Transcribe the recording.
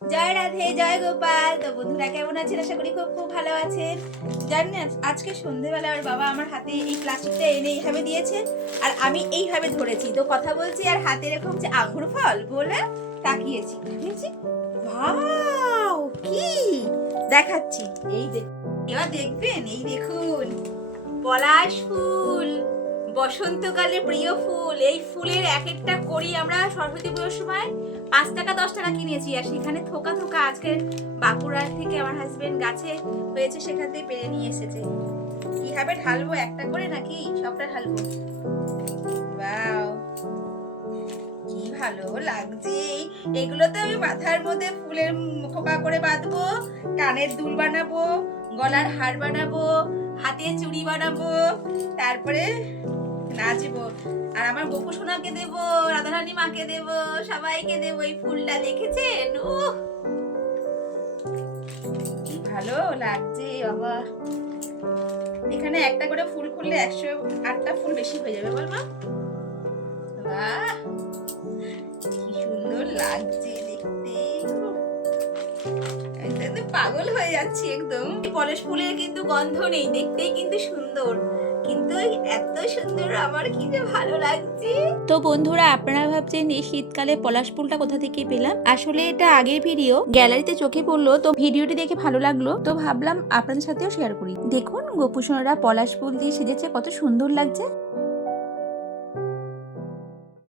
জয় রাধে, জয় গোপাল। তো বন্ধুরা কেমন আছেন? আশা করি খুব খুব ভালো আছেন। জানেন আজকে সন্ধেবেলা আর বাবা আমার হাতে এই প্লাস্টিকটা এনে এইভাবে দিয়েছে, আর আমি এইভাবে ধরেছি, তো কথা বলছি আর হাতে এরকম যে আঙ্গুর ফল বলে তাকিয়েছি। ওয়াও, কি দেখাচ্ছি, এই দেখুন, এবার দেখবেন, এই দেখুন পলাশ ফুল, বসন্তকালে প্রিয় ফুল। এই ফুলের এক একটা কড়ি আমরা সরস্বতী পুজোর সময় 5 টাকা 10 টাকা কিনেছি, আর সেখানে থোকা থোকা আজকে বাঁকুড়া থেকে আমার হাজবেন্ড গাছে হয়েছে, সেখান থেকে পেরে নিয়ে এসেছে। কিভাবে ঢালবো, একটা করে নাকি সবটা ঢালবো? ওয়াও, কি ভালো লাগছে। এগুলো তো আমি মাথার মধ্যে ফুলের খোপা করে বাঁধবো, কানের দুল বানাবো, গলার হার বানাবো, হাতে চুড়ি বানাবো, তারপরে নাচবো। আর আমার গোপু সোনাকে দেবো, রাধারানী মাকে দেবো, সবাইকে দেবো। এই ফুলটা দেখেছেন? কি ভালো লাগছে বাবা। এখানে একটা করে ফুল খুললে 108টা ফুল বেশি হয়ে যাবে, বল মা? বাহ, কি সুন্দর লাগছে দেখতে, একদম পাগল হয়ে যাচ্ছি একদম। পলাশ ফুলের কিন্তু গন্ধ নেই, দেখতেই কিন্তু সুন্দর, কিন্তু এত সুন্দর, আমার কি যে ভালো লাগছে। তো বন্ধুরা, আপনারা ভাবছেন এই শীতকালে পলাশ ফুলটা কোথা থেকে পেলাম? আসলে এটা আগের ভিডিও, গ্যালারিতে চোখে পড়লো, তো ভিডিওটি দেখে ভালো লাগলো, তো ভাবলাম আপনাদের সাথেও শেয়ার করি। দেখুন গোপুসোনারা পলাশ ফুল দিয়ে সেজেছে, কত সুন্দর লাগছে।